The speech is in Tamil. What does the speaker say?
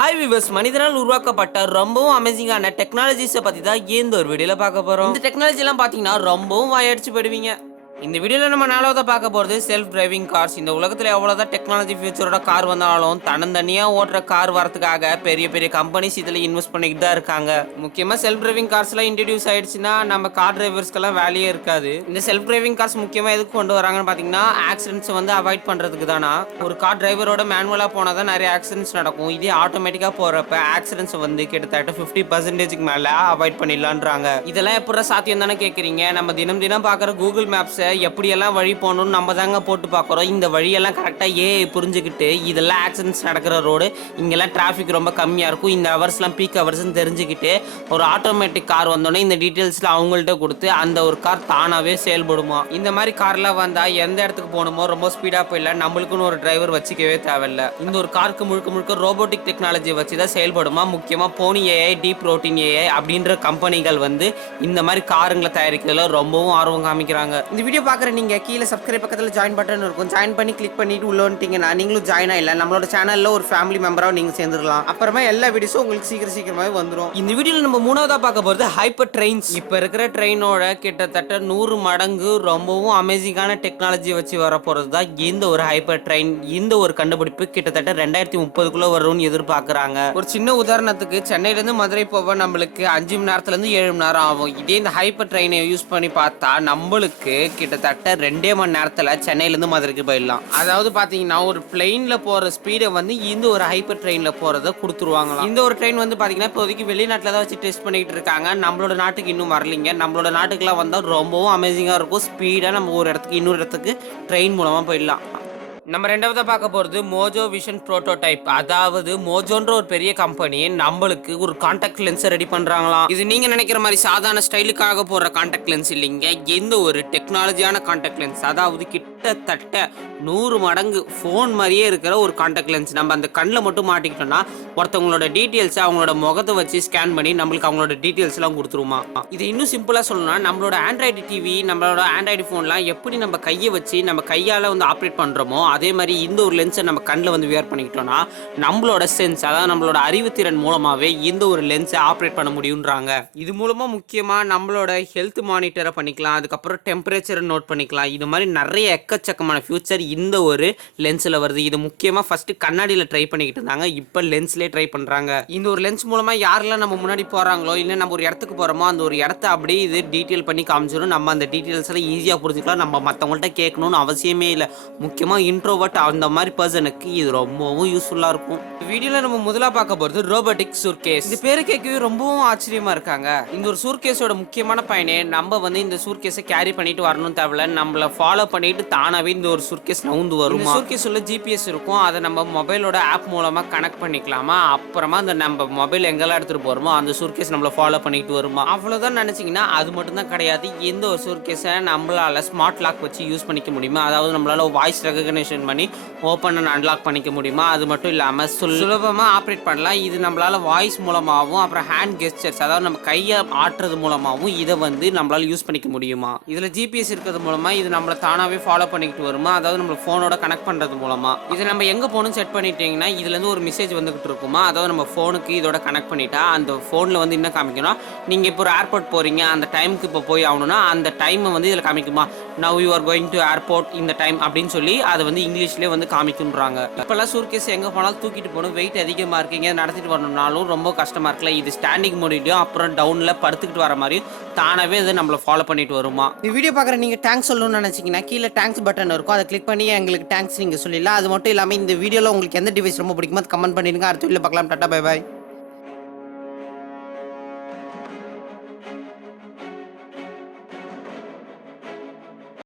ஹாய் விவர்ஸ், மனிதனால் உருவாக்கப்பட்ட ரொம்பவும் அமேசிங்கான டெக்னாலஜிஸை பற்றி தான் இந்த ஒரு வீடியோவில் பார்க்க போகிறோம். இந்த டெக்னாலஜிலாம் பார்த்தீங்கன்னா ரொம்பவும் வாயடிச்சு போயிடுவீங்க. இந்த வீடியோவில் நம்ம நாலாவதாக பார்க்க போகிறது செல்ஃப் டிரைவிங் கார்ஸ். இந்த உலகத்தில் எவ்வளோதான் டெக்னாலஜி ஃபியூச்சரோட கார் வந்தாலும் தன்னந்தனியாக ஓட்டுற கார் வரதுக்காக பெரிய பெரிய கம்பெனிஸ் இதில் இன்வெஸ்ட் பண்ணிக்கிட்டு தான் இருக்காங்க. முக்கியமாக செல்ஃப் டிரைவிங் கார்ஸ்லாம் இன்ட்ரடியூஸ் ஆயிடுச்சுன்னா நம்ம கார் டிரைவர்ஸ்க்கெல்லாம் வேலையே இருக்காது. இந்த செல்ஃப் டிரைவிங் கார்ஸ் முக்கியமாக எதுக்கு கொண்டு வராங்கன்னு பார்த்தீங்கன்னா ஆக்சிடென்ட்ஸை வந்து அவாய்ட் பண்ணுறதுக்கு தானா. ஒரு கார் டிரைவரோட மேனுவலாக போனால் தான் நிறைய ஆக்சிடென்ட்ஸ் நடக்கும். இதே ஆட்டோமேட்டிக்காக போகிறப்ப ஆக்சிடென்ட்ஸை வந்து கிட்டத்தட்ட 50% மேலே அவாய்ட் பண்ணிடலான்றாங்க. இதெல்லாம் எப்படி சாத்தியம் தானே கேட்குறீங்க? நம்ம தினம் தினம் பார்க்குற கூகுள் மேப்ஸை எப்படியெல்லாம் வழி போகணும்னு நம்ம தாங்க போட்டு பார்க்குறோம். இந்த வழியெல்லாம் கரெக்டாக புரிஞ்சுக்கிட்டு இதெல்லாம் ஆக்சிடென்ட்ஸ் நடக்கிற ரோடு, இங்கெல்லாம் டிராஃபிக் ரொம்ப கம்மியாக இருக்கும், இந்த ஹவர்ஸ்லாம் பீக் ஹவர்ஸ்ன்னு தெரிஞ்சுக்கிட்டு ஒரு ஆட்டோமேட்டிக் கார் வந்தோடனே இந்த டீட்டெயில்ஸில் அவங்கள்ட்ட கொடுத்து அந்த ஒரு கார் தானாகவே செயல்படுமா. இந்த மாதிரி கார்லாம் வந்தால் எந்த இடத்துக்கு போகணுமோ ரொம்ப ஸ்பீடாக போயிடல, நம்மளுக்குன்னு ஒரு டிரைவர் வச்சுக்கவே தேவையில்லை. இந்த ஒரு காருக்கு முழுக்க முழுக்க ரோபோட்டிக் டெக்னாலஜி வச்சு தான் செயல்படுமா. முக்கியமாக போனி ஏஐ, டீப் ரோட்டின் ஏஐ அப்படின்ற கம்பெனிகள் வந்து இந்த மாதிரி காருங்களை தயாரிக்கிறதுல ரொம்பவும் ஆர்வம் காமிக்கிறாங்க. இந்த வீடியோ பார்க்குற நீங்கள் கீழே சப்ஸ்கிரைப் பக்கத்தில் ஜாயின் பட்டன் இருக்கும், ஜாயின் பண்ணி கிளிக் பண்ணிட்டு உள்ள வந்துட்டீங்கன்னா நீங்களும் ஜாயின் ஆகல நம்மளோட சேனலில் ஒரு ஃபேமிலி மெம்பராக நீங்கள் சேர்ந்துடலாம். அப்புறமா எல்லா வீடியோஸும் உங்களுக்கு சீக்கிரமாகவே வந்துடும். இந்த வீடியோவில் நம்ம மூணாவதாக பார்க்க போகிறது ஹைப்பர் ட்ரெயின்ஸ். இப்போ இருக்கிற ட்ரெயினோட கிட்டத்தட்ட 100 மடங்கு ரொம்பவும் அமேசிங்கான டெக்னாலஜி வச்சு வர போகிறது தான் இந்த ஒரு ஹைப்பர் ட்ரெயின். இந்த ஒரு கண்டுபிடிப்பு கிட்டத்தட்ட 2030 வரும்னு எதிர்பார்க்குறாங்க. ஒரு சின்ன உதாரணத்துக்கு சென்னையிலேருந்து மதுரை போக நம்மளுக்கு 5 மணி நேரத்துலேருந்து 7 மணி நேரம் ஆகும். இதே இந்த ஹைப்பர் ட்ரெயினை யூஸ் பண்ணி பார்த்தா நம்மளுக்கு கிட்டத்தட்ட 2 மணி நேரத்தில் சென்னையிலேருந்து மதுரைக்கு போயிடலாம். அதாவது பார்த்தீங்கன்னா ஒரு பிளெயினில் போகிற ஸ்பீடை வந்து இந்த ஒரு ஹைப்பர் ட்ரெயினில் போகிறத கொடுத்துருவாங்களாம். இந்த ஒரு ட்ரெயின் வந்து பார்த்தீங்கன்னா இப்போதைக்கு வெளிநாட்டில் தான் வச்சு டெஸ்ட் பண்ணிக்கிட்டு இருக்காங்க. நம்மளோட நாட்டுக்கு இன்னும் வரலிங்க. நம்மளோட நாட்டுக்குலாம் வந்தால் ரொம்பவும் அமேசிங்காக இருக்கும். ஸ்பீடாக நம்ம ஒரு இடத்துக்கு இன்னொரு இடத்துக்கு ட்ரெயின் மூலமாக போயிடலாம். நம்ம ரெண்டாவதாக பார்க்க போகிறது மோஜோ விஷன் ப்ரோட்டோடைப். அதாவது மோஜோன்ற ஒரு பெரிய கம்பெனி நம்மளுக்கு ஒரு கான்டாக்ட் லென்ஸை ரெடி பண்ணுறாங்களாம். இது நீங்கள் நினைக்கிற மாதிரி சாதாரண ஸ்டைலுக்காக போடுற கான்டாக்ட் லென்ஸ் இல்லைங்க. எந்த ஒரு டெக்னாலஜியான கான்டாக்ட் லென்ஸ், அதாவது கிட்டத்தட்ட 100 மடங்கு ஃபோன் மாதிரியே இருக்கிற ஒரு கான்டாக்ட் லென்ஸ். நம்ம அந்த கண்ணில் மட்டும் மாட்டிக்கிட்டோம்னா ஒருத்தவங்களோட டீட்டெயில்ஸை அவங்களோட முகத்தை வச்சு ஸ்கேன் பண்ணி நம்மளுக்கு அவங்களோட டீட்டெயில்ஸ்லாம் கொடுத்துருமா. இது இன்னும் சிம்பிளாக சொல்லணும்னா நம்மளோட ஆண்ட்ராய்டு டிவி, நம்மளோட ஆண்ட்ராய்டு ஃபோன்லாம் எப்படி நம்ம கையை வச்சு நம்ம கையால் வந்து ஆப்ரேட் பண்ணுறோமோ அதே மாதிரி இந்த ஒரு லென்ஸை நம்ம கண்ணில் வந்து வியர் பண்ணிக்கிட்டோம்னா நம்மளோட சென்ஸ், அதாவது நம்மளோட அறிவுத்திறன் மூலமாகவே இந்த ஒரு லென்ஸை ஆப்ரேட் பண்ண முடியுன்றாங்க. இது மூலமாக முக்கியமாக நம்மளோட ஹெல்த் மானிட்டரை பண்ணிக்கலாம், அதுக்கப்புறம் டெம்பரேச்சரை நோட் பண்ணிக்கலாம். இது மாதிரி நிறைய எக்கச்சக்கமான ஃபியூச்சர் இந்த ஒரு லென்ஸில் வருது. இது முக்கியமாக ஃபஸ்ட்டு கண்ணாடியில் ட்ரை பண்ணிக்கிட்டு இருந்தாங்க, இப்போ லென்ஸ்லேயே ட்ரை பண்ணுறாங்க. இந்த ஒரு லென்ஸ் மூலமாக யாரெல்லாம் நம்ம முன்னாடி போகிறாங்களோ இல்லை நம்ம ஒரு இடத்துக்கு போகிறோமோ அந்த ஒரு இடத்த அப்படியே இது டீட்டெயில் பண்ணி காமிச்சிடும். நம்ம அந்த டீட்டெயில்ஸ்லாம் ஈஸியாக புரிஞ்சுக்கலாம். நம்ம மற்றவங்கள்ட்ட கேட்கணும்னு அவசியமே இல்லை. முக்கியமாக இன்ட்ரோவர்ட் அந்த மாதிரி பர்சனுக்கு இது ரொம்பவும் யூஸ்ஃபுல்லாக இருக்கும். வீடியோவில் நம்ம முதலாக பார்க்க போகிறது ரோபோட்டிக் சூட்கேஸ். இது பேரு கேட்கவே ரொம்பவும் ஆச்சரியமாக இருக்காங்க. இந்த ஒரு சூட்கேஸோட முக்கியமான பயனே நம்ம வந்து இந்த சூட்கேஸை கேரி பண்ணிட்டு வரணும் தேவையில்ல, நம்மளை ஃபாலோ பண்ணிட்டு தானாகவே இந்த ஒரு சூட்கேஸ் நவுந்து வரும். சூட்கேஸ் உள்ள ஜிபிஎஸ் இருக்கும், அதை நம்ம மொபைலோட ஆப் மூலமாக கனெக்ட் பண்ணிக்கலாமா. அப்புறமா அந்த நம்ம மொபைல் எங்கெல்லாம் எடுத்துகிட்டு போகிறோமோ அந்த சூட்கேஸ் நம்மளை ஃபாலோ பண்ணிட்டு வருமா. அவ்வளோதான் நினச்சிங்கன்னா அது மட்டும் தான் கிடையாது. இந்த ஒரு சூட்கேஸை நம்மளால் ஸ்மார்ட் லாக் வச்சு யூஸ் பண்ணிக்க முடியுமா. அதாவது நம்மளால் வாய்ஸ் ரெகக்னேஷன் பண்ணி ஓப்பன் அண்ட் அன்லாக் பண்ணிக்க முடியுமா. அது மட்டும் இல்லாமல் சுலபமாக ஆப்ரேட் பண்ணலாம். இது நம்மளால் வாய்ஸ் மூலமாகவும் அப்புறம் ஹேண்ட் கெஸ்டர்ஸ், அதாவது நம்ம கையை ஆட்டுறது மூலமாகவும் இதை வந்து நம்மளால் யூஸ் பண்ணிக்க முடியுமா. இதில் ஜிபிஎஸ் இருக்கிறது மூலமாக இது நம்மளை தானாகவே ஃபாலோ பண்ணிக்கிட்டு வருமா. அதாவது நம்ம ஃபோனோட கனெக்ட் பண்ணுறது மூலமாக இதை நம்ம எங்கே போகணும்னு செட் பண்ணிட்டீங்கன்னா இதுலேருந்து ஒரு மெசேஜ் வந்துகிட்டு இருக்குமா. அதாவது நம்ம ஃபோனுக்கு இதோட கனெக்ட் பண்ணிட்டா அந்த ஃபோனில் வந்து என்ன காமிக்கணும், நீங்கள் இப்போ ஒரு ஏர்போர்ட் போகிறீங்க, அந்த டைமுக்கு இப்போ போய் ஆகணும்னா அந்த டைமை வந்து இதில் காமிக்குமா. Now you are going to airport இந்த டைம் அப்படின்னு சொல்லி அதை வந்து இங்கிலீஷ்லேயே வந்து காமிக்குன்றாங்க. இப்போல்லாம் சூட்கேஸ் எங்கே போனாலும் தூக்கிட்டு போகணும், வெயிட் அதிகமாக இருக்கீங்க, நடத்திட்டு வரணும்னாலும் ரொம்ப கஷ்டமாக இருக்குல்ல. இது ஸ்டாண்டிங் மோடிலையும் அப்புறம் டவுனில் படுத்துக்கிட்டு வர மாதிரியும் தானாகவே இது நம்மளை ஃபாலோ பண்ணிட்டு வருமா. இந்த வீடியோ பார்க்குற நீங்கள் தேங்க்ஸ் சொல்லணும்னு நினச்சிங்கன்னா கீழே தேங்க்ஸ் பட்டன் இருக்கும், அதை கிளிக் பண்ணி எங்களுக்கு தேங்க்ஸ் நீங்கள் சொல்லிடலாம். அது மட்டும் இல்லாமல் இந்த வீடியோவில் உங்களுக்கு எந்த டிவைஸ் ரொம்ப பிடிக்குமோ அது கமெண்ட் பண்ணிடுங்க. அடுத்த வீடியோவில் பார்க்கலாம். Tata, bye bye.